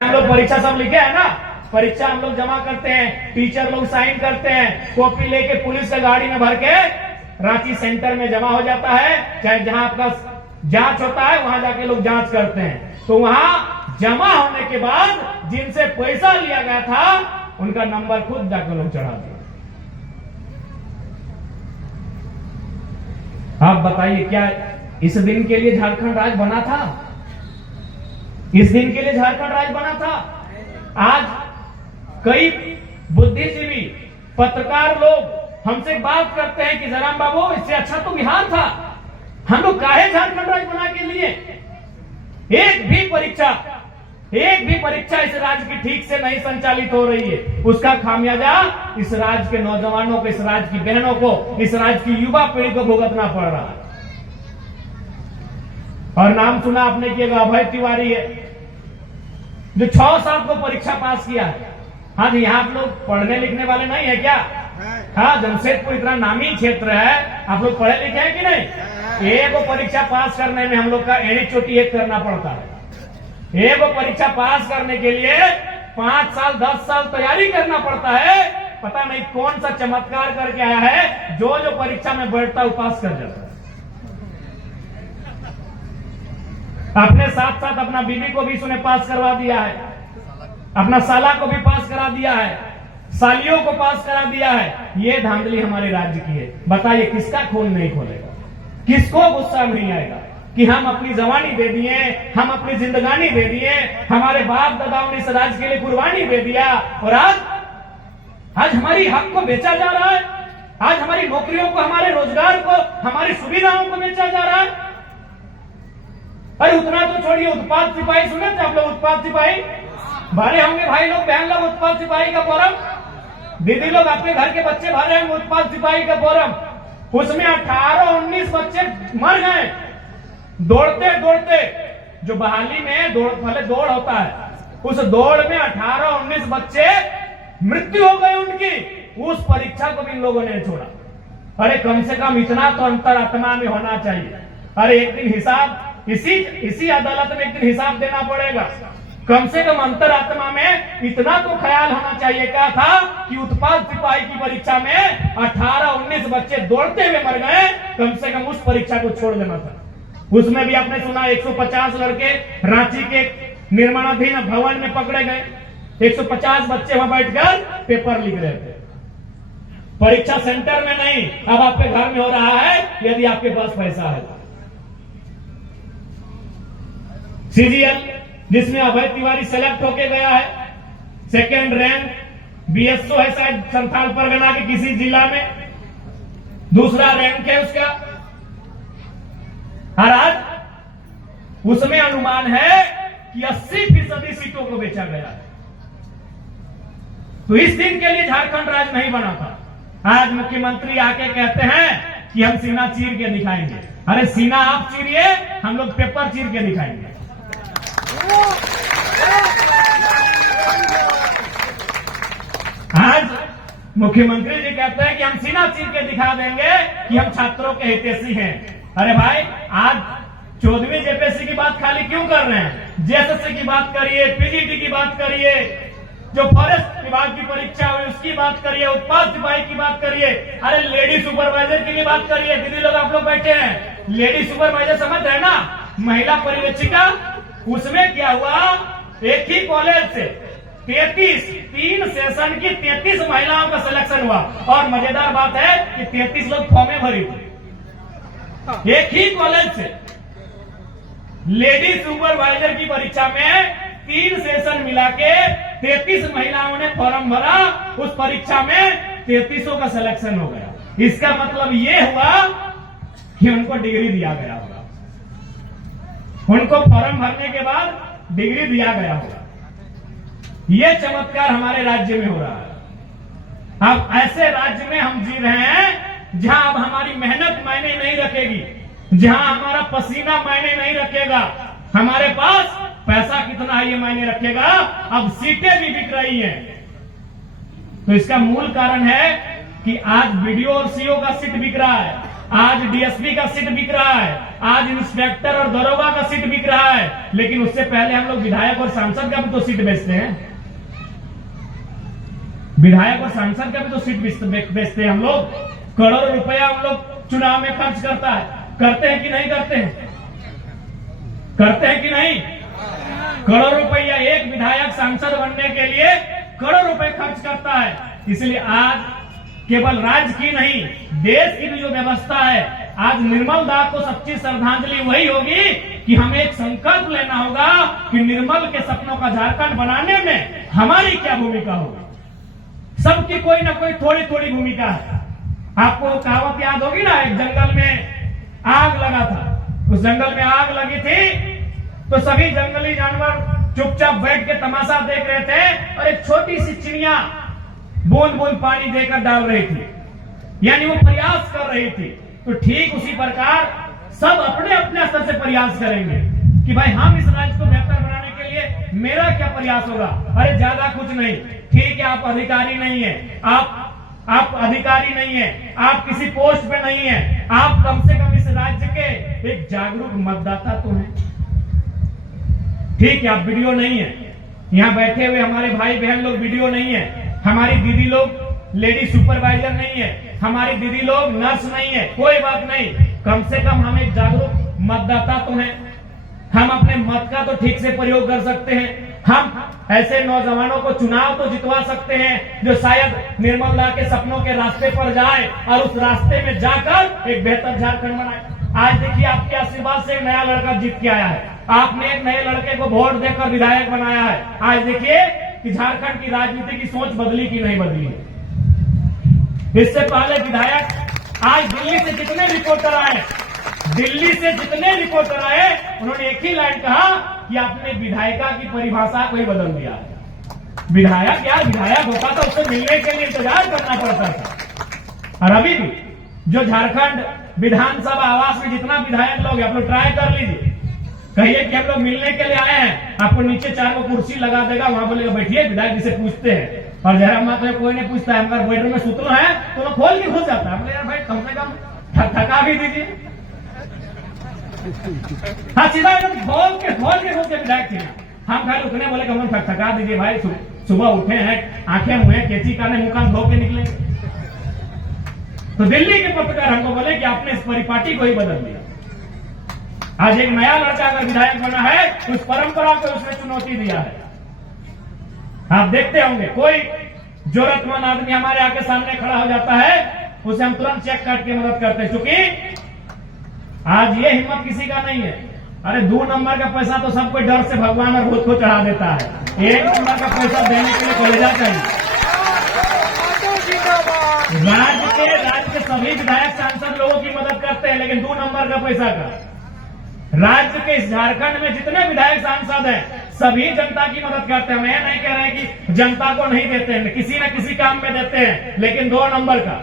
हम लोग परीक्षा सब लिखे है ना, परीक्षा हम लोग जमा करते हैं, टीचर लोग साइन करते हैं, कॉपी लेके पुलिस के गाड़ी में भर के रांची सेंटर में जमा हो जाता है, चाहे जहां आपका जांच होता है वहां जाके लोग जांच करते हैं। तो वहां जमा होने के बाद जिनसे पैसा लिया गया था उनका नंबर खुद जाकर लोग चढ़ा दिया। आप बताइए, क्या इस दिन के लिए झारखंड राज्य बना था? इस दिन के लिए झारखंड राज्य बना था? आज कई बुद्धिजीवी पत्रकार लोग हमसे बात करते हैं कि जराम बाबू, इससे अच्छा तो बिहार था, हम लोग काहे झारखंड राज्य बना के लिए? एक भी परीक्षा इस राज्य की ठीक से नहीं संचालित हो रही है। उसका खामियाजा इस राज्य के नौजवानों को, इस राज्य की बहनों को, इस राज्य की युवा पीढ़ी को भुगतना पड़ रहा है। और नाम सुना आपने कि अभय तिवारी है जो 6 साल को परीक्षा पास किया है। हाँ जी, यहाँ आप लोग पढ़ने लिखने वाले नहीं है क्या? हाँ, जमशेदपुर इतना नामी क्षेत्र है, आप लोग पढ़े लिखे हैं कि नहीं? एक परीक्षा पास करने में हम लोग का एड़ी चोटी एक करना पड़ता है। एक परीक्षा पास करने के लिए 5 साल 10 साल तैयारी करना पड़ता है। पता नहीं कौन सा चमत्कार करके आया है, जो परीक्षा में बैठता है पास कर जाता है। अपने साथ साथ अपना बीबी को भी उसने पास करवा दिया है, अपना साला को भी पास करा दिया है, सालियों को पास करा दिया है। ये धांधली हमारे राज्य की है। बताइए किसका खून नहीं खोलेगा, किसको गुस्सा नहीं आएगा कि हम अपनी जवानी दे दिए, हम अपनी जिंदगानी दे दिए, हमारे बाप दादाओं ने इस राज्य के लिए कुर्बानी दे दिया, और आज हमारी हक को बेचा जा रहा है। आज हमारी नौकरियों को, हमारे रोजगार को, हमारी सुविधाओं को बेचा जा रहा है। अरे उतना तो छोड़िए, उत्पाद सिपाही सुने थे आप लोग? उत्पाद सिपाही भरे होंगे भाई लोग, बहन लोग, उत्पाद सिपाही का फॉर्म। दीदी लोग अपने घर के बच्चे भर रहे हैं उत्पाद सिपाही का फॉर्म। उसमें 18-19 बच्चे मर गए दौड़ते दौड़ते। जो बहाली में पहले दौड़ होता है, उस दौड़ में 18-19 बच्चे मृत्यु हो गई उनकी। उस परीक्षा को भी इन लोगों ने छोड़ा। अरे कम से कम इतना तो अंतरात्मा में होना चाहिए। अरे एक दिन हिसाब इसी अदालत में एक दिन हिसाब देना पड़ेगा। कम से कम अंतरात्मा में इतना तो ख्याल होना चाहिए क्या था कि उत्पाद सिपाही की परीक्षा में 18-19 बच्चे दौड़ते हुए मर गए। कम से कम उस परीक्षा को छोड़ देना था। उसमें भी आपने सुना 150 लड़के रांची के निर्माणाधीन भवन में पकड़े गए। 150 बच्चे वहां बैठकर पेपर लिख रहे थे। परीक्षा सेंटर में नहीं, अब आपके घर में हो रहा है, यदि आपके पास पैसा है। सीजीएल जिसमें अभय तिवारी सेलेक्ट होके गया है, 2nd रैंक, बीएसओ है शायद संथाल परगना के किसी जिला में, 2रा रैंक है उसका। और आज उसमें अनुमान है कि 80% सीटों को बेचा गया है। तो इस दिन के लिए झारखंड राज्य नहीं बना था। आज मुख्यमंत्री आके कहते हैं कि हम सीना चीर के दिखाएंगे। अरे सीना आप चीरिए, हम लोग पेपर चीर के दिखाएंगे। आज मुख्यमंत्री जी कहते हैं कि हम सीना चीर के दिखा देंगे कि हम छात्रों के हितैषी हैं। अरे भाई, आज 14वीं जेपीएससी की बात खाली क्यों कर रहे हैं? जेएसएससी की बात करिए, पीजीटी की बात करिए, जो फॉरेस्ट विभाग की परीक्षा हुई उसकी बात करिए, उत्पाद सिपाही की बात करिए, अरे लेडी सुपरवाइजर की भी बात करिए। दीदी लोग आप लोग बैठे हैं, लेडी सुपरवाइजर समझ रहे ना, महिला पर्यवेक्षिका। उसमें क्या हुआ, एक ही कॉलेज से 3 सेशन की 33 महिलाओं का सिलेक्शन हुआ। और मजेदार बात है कि 33 लोग फॉर्में भरी थी। एक ही कॉलेज से लेडी सुपरवाइजर की परीक्षा में 3 सेशन मिला के 33 महिलाओं ने फॉर्म भरा। उस परीक्षा में 33 का सिलेक्शन हो गया। इसका मतलब ये हुआ कि उनको डिग्री दिया गया होगा, उनको फॉर्म भरने के बाद डिग्री दिया गया होगा। ये चमत्कार हमारे राज्य में हो रहा है। अब ऐसे राज्य में हम जी रहे हैं जहां अब हमारी मेहनत मायने नहीं रखेगी, जहां हमारा पसीना मायने नहीं रखेगा, हमारे पास पैसा कितना है ये मायने रखेगा। अब सीटें भी बिक रही हैं। तो इसका मूल कारण है कि आज बीडीओ और सीओ का सीट बिक रहा है, आज डीएसपी का सीट बिक रहा है, आज इंस्पेक्टर और दरोगा का सीट बिक रहा है, लेकिन उससे पहले हम लोग विधायक और सांसद का भी तो सीट बेचते हैं। विधायक और सांसद का भी तो सीट बेचते हैं हम लोग। करोड़ों रुपया हम लोग चुनाव में खर्च करते हैं कि नहीं करते हैं? करते हैं कि नहीं? करोड़ रुपया एक विधायक सांसद बनने के लिए करोड़ रुपए खर्च करता है। इसलिए आज केवल राज्य की नहीं, देश की भी जो व्यवस्था है, आज निर्मल दास को सच्ची श्रद्धांजलि वही होगी कि हमें एक संकल्प लेना होगा कि निर्मल के सपनों का झारखंड बनाने में हमारी क्या भूमिका होगी। सबकी कोई ना कोई थोड़ी थोड़ी भूमिका है। आपको कहावत याद होगी ना, एक जंगल में आग लगा था। उस जंगल में आग लगी थी तो सभी जंगली जानवर चुपचाप बैठ के तमाशा देख रहे थे और एक छोटी सी चिड़िया बूंद बूंद पानी देकर डाल रही थी, यानी वो प्रयास कर रही थी। तो ठीक उसी प्रकार सब अपने अपने स्तर से प्रयास करेंगे कि भाई हम इस राज्य को बेहतर बनाने के लिए मेरा क्या प्रयास होगा। अरे ज्यादा कुछ नहीं, ठीक है आप अधिकारी नहीं है, आप अधिकारी नहीं है, आप किसी पोस्ट पे नहीं है, आप कम से कम इस राज्य के एक जागरूक मतदाता तो हैं। ठीक है आप वीडियो नहीं है, यहाँ बैठे हुए हमारे भाई बहन लोग वीडियो नहीं है, हमारी दीदी लोग लेडी सुपरवाइजर नहीं है, हमारी दीदी लोग नर्स नहीं है, कोई बात नहीं, कम से कम हम एक जागरूक मतदाता तो हैं। हम अपने मत का तो ठीक से प्रयोग कर सकते हैं। हम ऐसे नौजवानों को चुनाव तो जितवा सकते हैं जो शायद निर्मल दा के सपनों के रास्ते पर जाए और उस रास्ते में जाकर एक बेहतर झारखंड बनाए। आज देखिए आपके आशीर्वाद से एक नया लड़का जीत के आया है, आपने एक नए लड़के को वोट देकर विधायक बनाया है। आज देखिए कि झारखंड की राजनीति की सोच बदली कि नहीं बदली है। इससे पहले विधायक आज दिल्ली से जितने रिपोर्टर आए, उन्होंने एक ही लाइन कहा कि आपने विधायिका की परिभाषा को ही बदल दिया है। विधायक यार विधायक होता था उससे मिलने के लिए इंतजार करना पड़ता था। और अभी भी जो झारखंड विधानसभा आवास में जितना विधायक लोग आप लोग ट्राई कर लीजिए, कहिए कि हम लोग मिलने के लिए आए हैं, आपको नीचे 4 को कुर्सी लगा देगा, वहां बोलेगा बैठिए, विधायक जी से पूछते हैं। और जरा मत में कोई नहीं पूछता है, अगर बेडरूम में सुतलो है तो वो खोल के घुस जाता है। यार भाई कम से कम थका भी दीजिए। हाँ सीधा खोल के घुस के विधायक थे। हम खाली उतने बोले कि हम थका दीजिए भाई, सुबह उठे हैं, आंखें मुंह कैची करने मुंह कान धो के निकले। तो दिल्ली के पत्रकार हमको बोले कि आपने इस परिपाटी को ही बदल दिया। आज एक नया लड़का अगर विधायक बना है तो उस परंपरा को उसने चुनौती दिया है। आप देखते होंगे कोई जरूरतमंद आदमी हमारे आके सामने खड़ा हो जाता है, उसे हम तुरंत चेक काट के मदद करते हैं, क्योंकि आज ये हिम्मत किसी का नहीं है। अरे 2 नंबर का पैसा तो सब कोई डर से भगवान और भूत को चढ़ा देता है, 1 नंबर का पैसा देने के लिए कलेजा चाहिए। राज्य के सभी विधायक सांसद लोगों की मदद करते हैं, लेकिन 2 नंबर का पैसा का राज्य के इस झारखंड में जितने विधायक सांसद हैं सभी जनता की मदद करते हैं। हम ये नहीं कह रहे हैं कि जनता को नहीं देते हैं, किसी न किसी काम में देते हैं, लेकिन 2 नंबर का